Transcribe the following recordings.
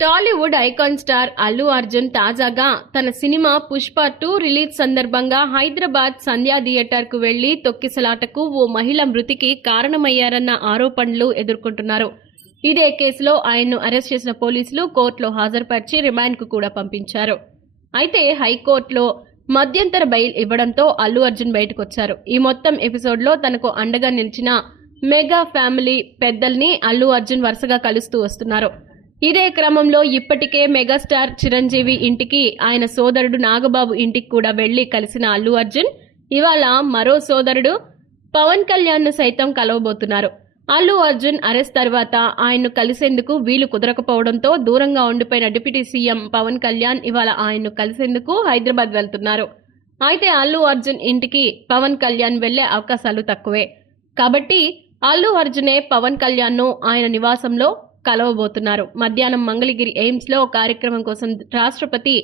Tollywood icon star Allu Arjun తాజాగా తన cinema Pushpa two release సందర్భంగా హైదరాబాద్ సంధ్యా థియేటర్కు వెళ్ళి తొక్కిసలాటకు ఓ మహిళ మృతికి కారణమయ్యారన్న ఆరోపణలు ఎదుర్కొంటున్నారు. ఇదే కేసులో ఆయన్ను అరెస్ట్ చేసిన పోలీసులు కోర్టులో హాజరుపరిచి రిమాండ్కు కూడా పంపించారు. అయితే హైకోర్టులో మధ్యంతర బెయిల్ ఇవ్వడంతో అల్లు అర్జున్ బయటకొచ్చారు. ఈ మొత్తం ఎపిసోడ్లో తనకు అండగా నిలిచిన మెగా ఫ్యామిలీ పెద్దల్ని అల్లు అర్జున్ వరుసగా కలుస్తూ వస్తున్నారు. ఇదే క్రమంలో ఇప్పటికే మెగాస్టార్ చిరంజీవి ఇంటికి ఆయన సోదరుడు నాగబాబు ఇంటికి కూడా వెళ్ళి కలిసిన అల్లు అర్జున్ ఇవాళ మరో సోదరుడు పవన్ కళ్యాణ్ను సైతం కలవబోతున్నారు. అల్లు అర్జున్ అరెస్ట్ తర్వాత ఆయన్ను కలిసేందుకు వీలు కుదరకపోవడంతో దూరంగా ఉండిపోయిన డిప్యూటీ సీఎం పవన్ కళ్యాణ్ ఇవాళ ఆయన్ను కలిసేందుకు హైదరాబాద్ వెళ్తున్నారు. అయితే అల్లు అర్జున్ ఇంటికి పవన్ కళ్యాణ్ వెళ్ళే అవకాశాలు తక్కువే. కాబట్టి అల్లు అర్జునే పవన్ కళ్యాణ్ను ఆయన నివాసంలో కలవబోతున్నారు. మధ్యాహ్నం మంగళగిరి ఎయిమ్స్లో కార్యక్రమం కోసం రాష్ట్రపతి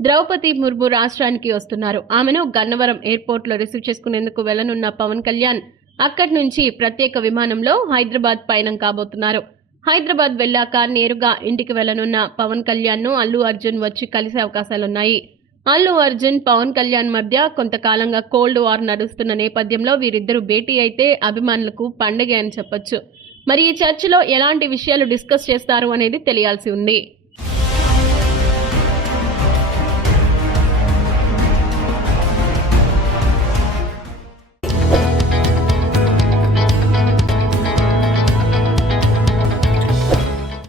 ద్రౌపది ముర్ము రాష్ట్రానికి వస్తున్నారు. ఆమెను గన్నవరం ఎయిర్పోర్ట్లో రిసీవ్ చేసుకునేందుకు వెళ్ళనున్న పవన్ కళ్యాణ్ అక్కడి నుంచి ప్రత్యేక విమానంలో హైదరాబాద్ పయనం కాబోతున్నారు. హైదరాబాద్ వెళ్ళాక నేరుగా ఇంటికి వెళ్ళనున్న పవన్ కళ్యాణ్ను అల్లు అర్జున్ వచ్చి కలిసే అవకాశాలున్నాయి. అల్లు అర్జున్ పవన్ కళ్యాణ్ మధ్య కొంతకాలంగా కోల్డ్ వార్ నడుస్తున్న నేపథ్యంలో వీరిద్దరూ భేటీ అయితే అభిమానులకు పండగే అని చెప్పొచ్చు. మరి ఈ చర్చలో ఎలాంటి విషయాలు డిస్కస్ చేస్తారు అనేది తెలియాల్సి ఉంది.